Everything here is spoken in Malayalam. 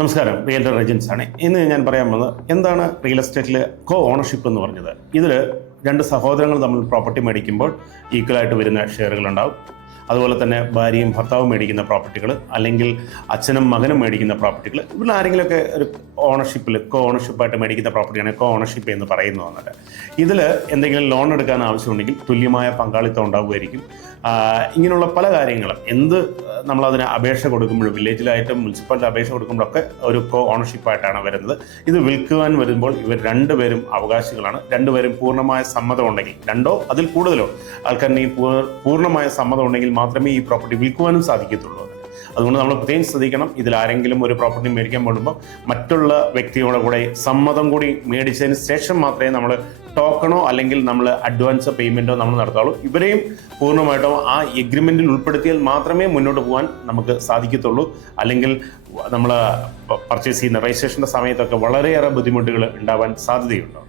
നമസ്കാരം റിയൽറ്റർ ഏജൻസ് ആണ്. ഇന്ന് ഞാൻ പറയാൻ വന്നത് എന്താണ് റിയൽ എസ്റ്റേറ്റിൽ കോ ഓണർഷിപ്പ് എന്ന് പറഞ്ഞത്. ഇതിൽ രണ്ട് സഹോദരങ്ങൾ തമ്മിൽ പ്രോപ്പർട്ടി മേടിക്കുമ്പോൾ ഈക്വലായിട്ട് വരുന്ന ഷെയറുകളുണ്ടാവും അതുപോലെ തന്നെ ഭാര്യയും ഭർത്താവും മേടിക്കുന്ന പ്രോപ്പർട്ടികൾ അല്ലെങ്കിൽ അച്ഛനും മകനും മേടിക്കുന്ന പ്രോപ്പർട്ടികൾ ഇവിടെ ആരെങ്കിലുമൊക്കെ ഒരു ഓണർഷിപ്പിൽ കോ ഓണർഷിപ്പായിട്ട് മേടിക്കുന്ന പ്രോപ്പർട്ടിയാണ് കോ ഓണർഷിപ്പ് എന്ന് പറയുന്നത് വന്നിട്ട് ഇതിൽ എന്തെങ്കിലും ലോൺ എടുക്കാൻ ആവശ്യമുണ്ടെങ്കിൽ തുല്യമായ പങ്കാളിത്തം ഉണ്ടാവുമായിരിക്കും. ഇങ്ങനെയുള്ള പല കാര്യങ്ങളും. എന്ത് നമ്മളതിന് അപേക്ഷ കൊടുക്കുമ്പോഴും വില്ലേജിലായിട്ടും മുനിസിപ്പാലിറ്റി അപേക്ഷ കൊടുക്കുമ്പോഴൊക്കെ ഒരു കോ ഓണർഷിപ്പായിട്ടാണ് വരുന്നത്. ഇത് വിൽക്കുവാൻ വരുമ്പോൾ ഇവർ രണ്ടുപേരും അവകാശികളാണ്. രണ്ടുപേരും പൂർണമായ സമ്മതം ഉണ്ടെങ്കിൽ രണ്ടോ അതിൽ കൂടുതലോ ആൾക്കാരുടെ പൂർണമായ സമ്മതം ഉണ്ടെങ്കിൽ മാത്രമേ ഈ പ്രോപ്പർട്ടി വിൽക്കുവാനും സാധിക്കത്തുള്ളൂ അതുകൊണ്ട് നമ്മൾ പ്രത്യേകം ശ്രദ്ധിക്കണം. ഇതിൽ ആരെങ്കിലും ഒരു പ്രോപ്പർട്ടി മേടിക്കാൻ പോകുമ്പോൾ മറ്റുള്ള വ്യക്തികളുടെ കൂടെ സമ്മതം കൂടി മേടിച്ചതിന് ശേഷം മാത്രമേ നമ്മൾ ടോക്കണോ അല്ലെങ്കിൽ നമ്മൾ അഡ്വാൻസ് പേയ്മെന്റോ നമ്മൾ നടത്താവുള്ളൂ ഇവരെയും പൂർണമായിട്ടും ആ എഗ്രിമെന്റിൽ ഉൾപ്പെടുത്തിയാൽ മാത്രമേ മുന്നോട്ട് പോകാൻ നമുക്ക് സാധിക്കത്തുള്ളൂ. അല്ലെങ്കിൽ നമ്മൾ പർച്ചേസ് ചെയ്യുന്ന രജിസ്ട്രേഷന്റെ സമയത്തൊക്കെ വളരെയേറെ ബുദ്ധിമുട്ടുകൾ ഉണ്ടാവാൻ സാധ്യതയുണ്ട്.